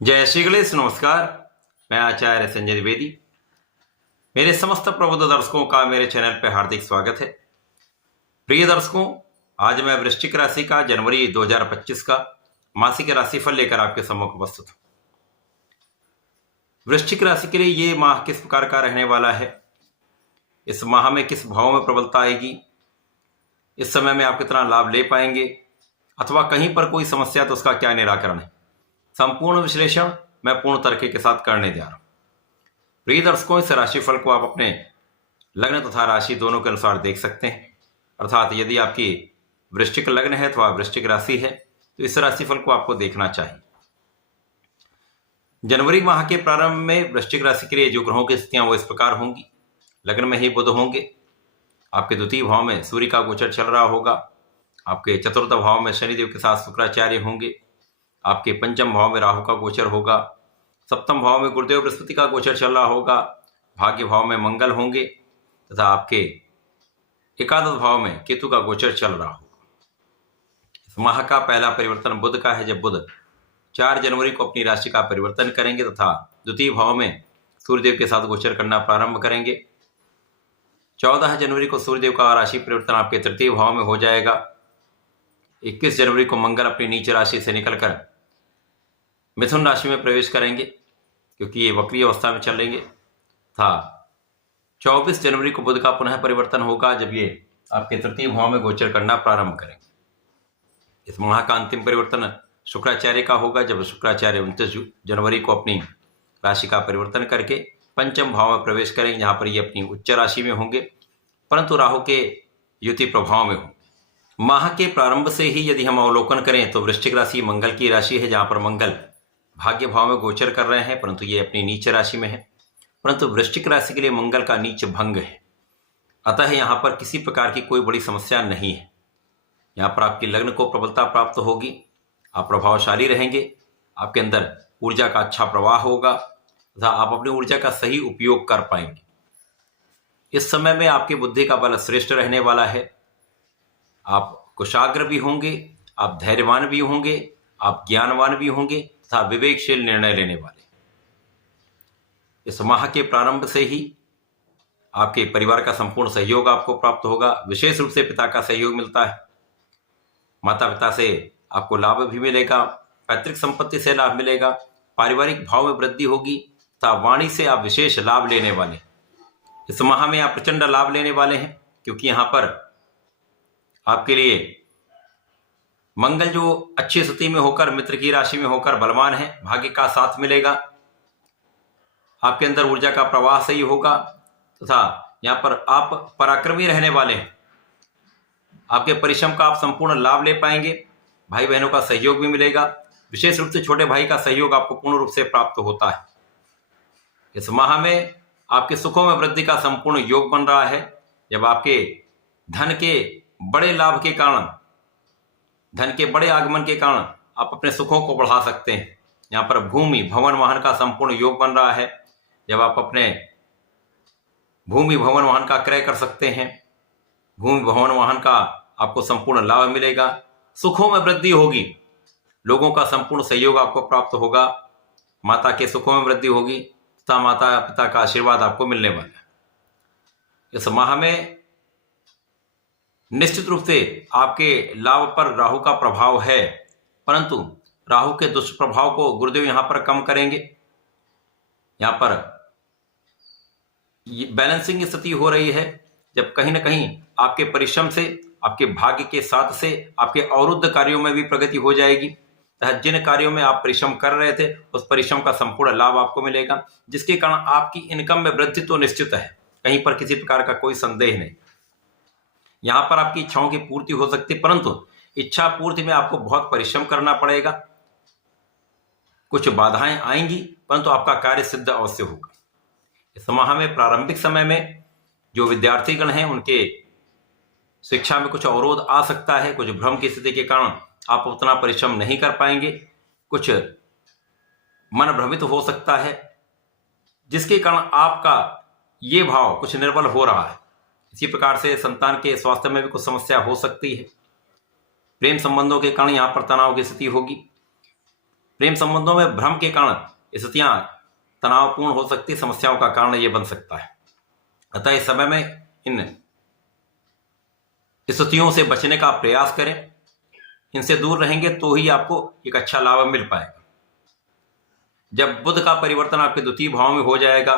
जय श्री गणेश। नमस्कार, मैं आचार्य संजय द्विवेदी। मेरे समस्त प्रबुद्ध दर्शकों का मेरे चैनल पर हार्दिक स्वागत है। प्रिय दर्शकों, आज मैं वृश्चिक राशि का जनवरी 2025 का मासिक राशिफल लेकर आपके सम्मुख उपस्थित हूं। वृश्चिक राशि के लिए ये माह किस प्रकार का रहने वाला है, इस माह में किस भाव में प्रबलता आएगी, इस समय में आप कितना लाभ ले पाएंगे अथवा कहीं पर कोई समस्या तो उसका क्या निराकरण है, संपूर्ण विश्लेषण मैं पूर्ण तरीके के साथ करने जा रहा हूं। प्रिय दर्शकों, इस राशिफल को आप अपने लग्न तथा राशि दोनों के अनुसार देख सकते हैं। अर्थात यदि आपकी वृश्चिक लग्न है अथवा वृश्चिक राशि है तो इस राशिफल को आपको देखना चाहिए। जनवरी माह के प्रारंभ में वृश्चिक राशि के लिए जो ग्रहों की स्थितियां वो इस प्रकार होंगी। लग्न में ही बुध होंगे, आपके द्वितीय भाव में सूर्य का गोचर चल रहा होगा, आपके चतुर्थ भाव में शनिदेव के साथ शुक्राचार्य होंगे, आपके पंचम भाव में राहु का गोचर होगा, सप्तम भाव में गुरुदेव बृहस्पति का गोचर चल रहा होगा, भाग्य भाव में मंगल होंगे तथा आपके एकादश भाव में केतु का गोचर चल रहा होगा। इस माह का पहला परिवर्तन बुध का है, जब बुध 4 जनवरी को अपनी राशि का परिवर्तन करेंगे तथा द्वितीय भाव में सूर्यदेव के साथ गोचर करना प्रारंभ करेंगे। 14 जनवरी को सूर्यदेव का राशि परिवर्तन आपके तृतीय भाव में हो जाएगा। 21 जनवरी को मंगल अपनी नीच राशि से निकलकर मिथुन राशि में प्रवेश करेंगे, क्योंकि ये वक्री अवस्था में चलेंगे। था 24 जनवरी को बुध का पुनः परिवर्तन होगा, जब ये आपके तृतीय भाव में गोचर करना प्रारंभ करेंगे। इस माह का अंतिम परिवर्तन शुक्राचार्य का होगा, जब शुक्राचार्य 29 जनवरी को अपनी राशि का परिवर्तन करके पंचम भाव में प्रवेश करेंगे, जहां पर ये अपनी उच्च राशि में होंगे परंतु राहु के युति प्रभाव में होंगे। माह के प्रारंभ से ही यदि हम अवलोकन करें तो वृश्चिक राशि मंगल की राशि है, जहां पर मंगल भाग्य भाव में गोचर कर रहे हैं, परंतु ये अपनी नीच राशि में है। परंतु वृश्चिक राशि के लिए मंगल का नीच भंग है, अतः यहां पर किसी प्रकार की कोई बड़ी समस्या नहीं है। यहां पर आपकी लग्न को प्रबलता प्राप्त होगी, आप प्रभावशाली रहेंगे, आपके अंदर ऊर्जा का अच्छा प्रवाह होगा तथा आप अपनी ऊर्जा का सही उपयोग कर पाएंगे। इस समय में आपकी बुद्धि का बल श्रेष्ठ रहने वाला है, आप कुशाग्र भी होंगे, आप धैर्यवान भी होंगे, आप ज्ञानवान भी होंगे तथा विवेकशील निर्णय लेने वाले। इस माह के प्रारंभ से ही आपके परिवार का संपूर्ण सहयोग आपको प्राप्त होगा। विशेष रूप से पिता का सहयोग मिलता है, माता पिता से आपको लाभ भी मिलेगा, पैतृक संपत्ति से लाभ मिलेगा, पारिवारिक भाव में वृद्धि होगी तथा वाणी से आप विशेष लाभ लेने वाले। इस माह में आप प्रचंड लाभ लेने वाले हैं, क्योंकि यहां पर आपके लिए मंगल जो अच्छी स्थिति में होकर मित्र की राशि में होकर बलवान है, भाग्य का साथ मिलेगा, आपके अंदर ऊर्जा का प्रवाह सही होगा तथा यहां पर आप पराक्रमी रहने वाले हैं। आपके परिश्रम का आप संपूर्ण लाभ ले पाएंगे, भाई बहनों का सहयोग भी मिलेगा, विशेष रूप से छोटे भाई का सहयोग आपको पूर्ण रूप से प्राप्त होता है। इस माह में आपके सुखों में वृद्धि का संपूर्ण योग बन रहा है, जब आपके धन के बड़े लाभ के कारण, धन के बड़े आगमन के कारण आप अपने सुखों को बढ़ा सकते हैं। यहाँ पर भूमि भवन वाहन का संपूर्ण योग बन रहा है, जब आप अपने भूमि भवन वाहन का क्रय कर सकते हैं, भूमि भवन वाहन का आपको संपूर्ण लाभ मिलेगा, सुखों में वृद्धि होगी, लोगों का संपूर्ण सहयोग आपको प्राप्त होगा, माता के सुखों में वृद्धि होगी तथा माता पिता का आशीर्वाद आपको मिलने वाला है। इस माह में निश्चित रूप से आपके लाभ पर राहु का प्रभाव है, परंतु राहु के दुष्प्रभाव को गुरुदेव यहां पर कम करेंगे। यहां पर बैलेंसिंग स्थिति हो रही है, जब कहीं ना कहीं आपके परिश्रम से, आपके भाग्य के साथ से आपके अवरुद्ध कार्यों में भी प्रगति हो जाएगी। जिन कार्यों में आप परिश्रम कर रहे थे उस परिश्रम का संपूर्ण लाभ आपको मिलेगा, जिसके कारण आपकी इनकम में वृद्धि तो निश्चित है, कहीं पर किसी प्रकार का कोई संदेह नहीं। यहां पर आपकी इच्छाओं की पूर्ति हो सकती है, परंतु इच्छा पूर्ति में आपको बहुत परिश्रम करना पड़ेगा, कुछ बाधाएं आएंगी, परंतु आपका कार्य सिद्ध अवश्य होगा। इस माह में प्रारंभिक समय में जो विद्यार्थीगण हैं उनके शिक्षा में कुछ अवरोध आ सकता है, कुछ भ्रम की स्थिति के कारण आप उतना परिश्रम नहीं कर पाएंगे, कुछ मन भ्रमित हो सकता है, जिसके कारण आपका ये भाव कुछ निर्बल हो रहा है। इसी प्रकार से संतान के स्वास्थ्य में भी कुछ समस्या हो सकती है, प्रेम संबंधों के कारण यहां पर तनाव की स्थिति होगी। प्रेम संबंधों में भ्रम के कारण स्थितियां तनावपूर्ण हो सकती, समस्याओं का कारण ये बन सकता है। अतः इस समय में इन स्थितियों से बचने का प्रयास करें। इनसे दूर रहेंगे तो ही आपको एक अच्छा लाभ मिल पाएगा। जब बुध का परिवर्तन आपके द्वितीय भाव में हो जाएगा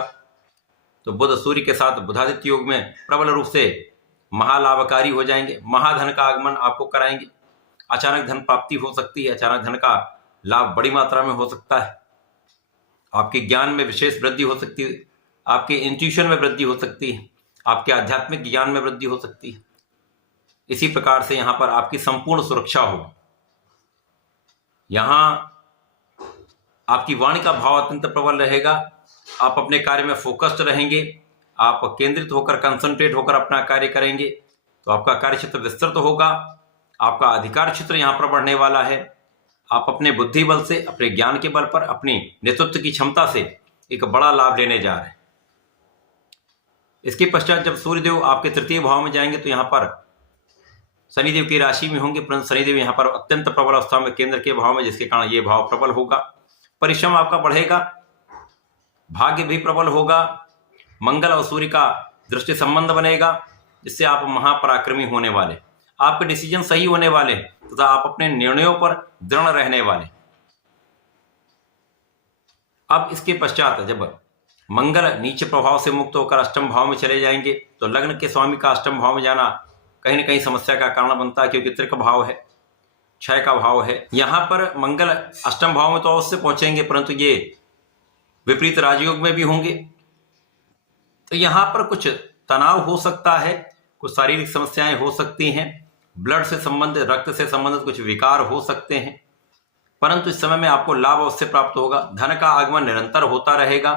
तो बुध सूर्य के साथ बुधादित्य योग में प्रबल रूप से महालाभकारी हो जाएंगे, महाधन का आगमन आपको कराएंगे। अचानक धन प्राप्ति हो सकती है, अचानक धन का लाभ बड़ी मात्रा में हो सकता है। आपके ज्ञान में विशेष वृद्धि हो सकती है, आपके इंट्यूशन में वृद्धि हो सकती है, आपके आध्यात्मिक ज्ञान में वृद्धि हो सकती है। इसी प्रकार से यहां पर आपकी संपूर्ण सुरक्षा होगी। यहां आपकी वाणी का भाव अत्यंत प्रबल रहेगा, आप अपने कार्य में फोकस्ड रहेंगे, आप केंद्रित होकर कंसंट्रेट होकर अपना कार्य करेंगे तो आपका कार्य क्षेत्र विस्तृत होगा, आपका अधिकार क्षेत्र यहां पर बढ़ने वाला है। आप अपने बुद्धि बल से, अपने ज्ञान के बल पर, अपनी नेतृत्व की क्षमता से एक बड़ा लाभ लेने जा रहे हैं। इसके पश्चात जब सूर्यदेव आपके तृतीय भाव में जाएंगे तो यहां पर शनिदेव की राशि में होंगे, परंतु शनिदेव यहां पर अत्यंत प्रबल अवस्था में केंद्र के भाव में, जिसके कारण यह भाव प्रबल होगा। परिश्रम आपका बढ़ेगा, भाग्य भी प्रबल होगा, मंगल और सूर्य का दृष्टि संबंध बनेगा, जिससे आप महापराक्रमी होने वाले, आपके डिसीजन सही होने वाले तथा आप अपने निर्णयों पर दृढ़ रहने वाले। अब इसके पश्चात जब मंगल नीचे प्रभाव से मुक्त होकर अष्टम भाव में चले जाएंगे तो लग्न के स्वामी का अष्टम भाव में जाना कहीं ना कहीं समस्या का कारण बनता है, क्योंकि त्रिक भाव है, क्षय का भाव है। यहां पर मंगल अष्टम भाव में तो अवश्य पहुंचेंगे, परंतु ये विपरीत राजयोग में भी होंगे, तो यहां पर कुछ तनाव हो सकता है, कुछ शारीरिक समस्याएं हो सकती हैं, ब्लड से संबंधित, रक्त से संबंधित कुछ विकार हो सकते हैं, परंतु इस समय में आपको लाभ अवश्य प्राप्त होगा। धन का आगमन निरंतर होता रहेगा,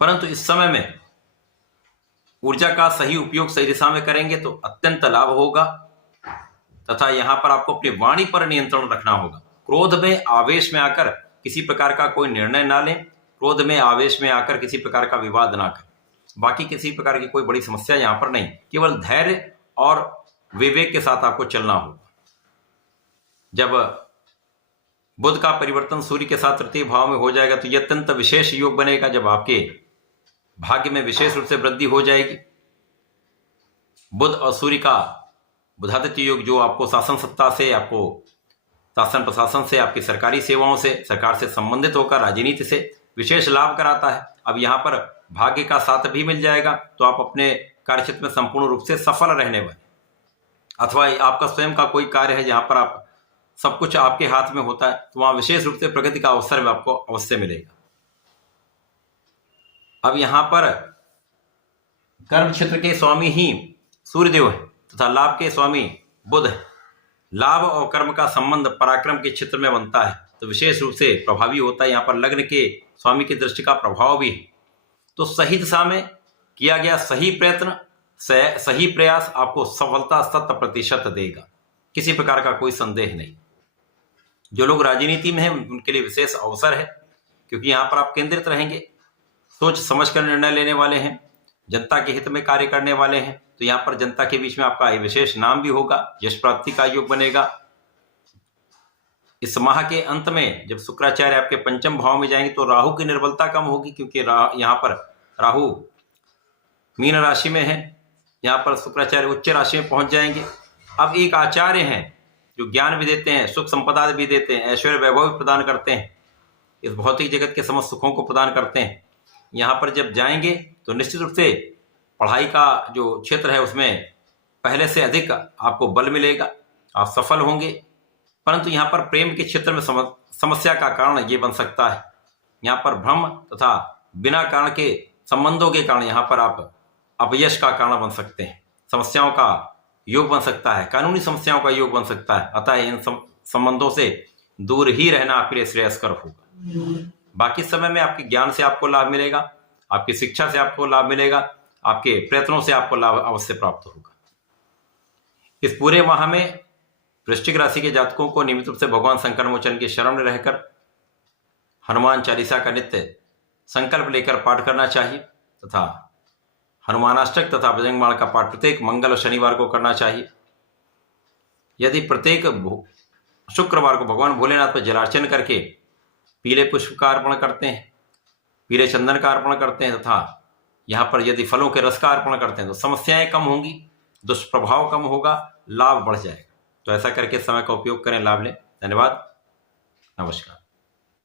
परंतु इस समय में ऊर्जा का सही उपयोग सही दिशा में करेंगे तो अत्यंत लाभ होगा। तथा यहां पर आपको अपनी वाणी पर नियंत्रण रखना होगा। क्रोध में, आवेश में आकर किसी प्रकार का कोई निर्णय ना लें, क्रोध में, आवेश में आकर किसी प्रकार का विवाद ना करें। बाकी किसी प्रकार की कोई बड़ी समस्या यहां पर नहीं, केवल धैर्य और विवेक के साथ आपको चलना होगा। जब बुध का परिवर्तन सूर्य के साथ तृतीय भाव में हो जाएगा तो यह अत्यंत विशेष योग बनेगा, जब आपके भाग्य में विशेष रूप से वृद्धि हो जाएगी। बुध और सूर्य का बुधादित्य योग जो आपको शासन सत्ता से, आपको शासन प्रशासन से, आपकी सरकारी सेवाओं से, सरकार से संबंधित होकर राजनीति से विशेष लाभ कराता है। अब यहाँ पर भाग्य का साथ भी मिल जाएगा तो आप अपने कार्यक्षेत्र में संपूर्ण रूप से सफल रहने वाले, अथवा आपका स्वयं का कोई कार्य है जहां पर आप सब कुछ आपके हाथ में होता है तो वहां विशेष रूप से प्रगति का अवसर भी आपको अवश्य मिलेगा। अब यहां पर कर्म क्षेत्र के स्वामी ही सूर्यदेव है तथा लाभ के स्वामी बुध है। लाभ और कर्म का संबंध पराक्रम के क्षेत्र में बनता है तो विशेष रूप से प्रभावी होता है। यहाँ पर लग्न के स्वामी की दृष्टि का प्रभाव भी है, तो सही दिशा में किया गया सही प्रयत्न, सही प्रयास आपको सफलता 100% देगा, किसी प्रकार का कोई संदेह नहीं। जो लोग राजनीति में हैं उनके लिए विशेष अवसर है, क्योंकि यहाँ पर आप केंद्रित रहेंगे, सोच समझ कर निर्णय लेने वाले हैं, जनता के हित में कार्य करने वाले हैं, तो यहाँ पर जनता के बीच में आपका विशेष नाम भी होगा, यश प्राप्ति का योग बनेगा। इस माह के अंत में जब शुक्राचार्य आपके पंचम भाव में जाएंगे तो राहु की निर्बलता कम होगी, क्योंकि यहाँ पर राहु मीन राशि में है, यहाँ पर शुक्राचार्य उच्च राशि में पहुंच जाएंगे। अब एक आचार्य हैं जो ज्ञान भी देते हैं, सुख संपदा भी देते हैं, ऐश्वर्य वैभव भी प्रदान करते हैं, इस भौतिक जगत के समस्त सुखों को प्रदान करते हैं। यहाँ पर जब जाएंगे तो निश्चित रूप से पढ़ाई का जो क्षेत्र है उसमें पहले से अधिक आपको बल मिलेगा, आप सफल होंगे। परंतु यहाँ पर प्रेम के क्षेत्र में समस्या का कारण ये बन सकता है, यहाँ पर भ्रम तथा बिना कारण के संबंधों के कारण यहाँ पर आप अपयश का कारण बन सकते हैं, समस्याओं का योग बन सकता है, कानूनी समस्याओं का योग बन सकता है। अतः इन संबंधों से दूर ही रहना आपके लिए श्रेयस्कर होगा। बाकी समय में आपके ज्ञान से आपको लाभ मिलेगा, आपकी शिक्षा से आपको लाभ मिलेगा, आपके प्रयत्नों से आपको लाभ अवश्य प्राप्त होगा। इस पूरे माह में वृश्चिक राशि के जातकों को नियमित रूप से भगवान संकट मोचन की शरण में रहकर हनुमान चालीसा का नित्य संकल्प लेकर पाठ करना चाहिए तथा हनुमानाष्टक तथा बजरंग बाण का पाठ प्रत्येक मंगल और शनिवार को करना चाहिए। यदि प्रत्येक शुक्रवार को भगवान भोलेनाथ पर जलार्चन करके पीले पुष्प का अर्पण करते हैं, पीले चंदन का अर्पण करते हैं तथा यहाँ पर यदि फलों के रस का अर्पण करते हैं तो समस्याएं कम होंगी, दुष्प्रभाव कम होगा, लाभ बढ़ जाएगा। तो ऐसा करके समय का उपयोग करें, लाभ लें। धन्यवाद, नमस्कार।